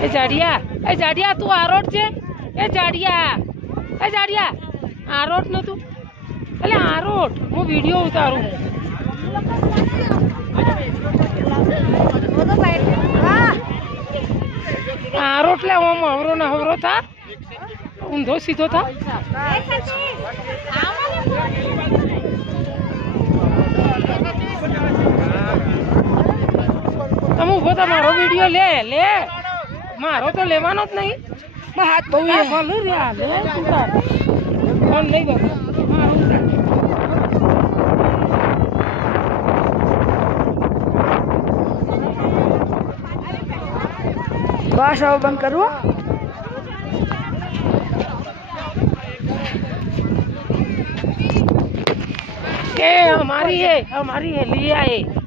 એ જાડિયા તું આરોટ છે એ જાડિયા આરોટ ન તું એટલે આરોટ હું વિડીયો ઉતારું આરોટ લે ઓમ હવરો ને હવરો થા ઊંધો સીધો થા તમે ઉભો થા મારો વિડીયો લે મારો તો લેવાનો જ નહીં હાથ બહુ ભલે રહ્યા લે તું તાર ફોન નહીં કર बस अब बंद करो ये हमारी है लिए आए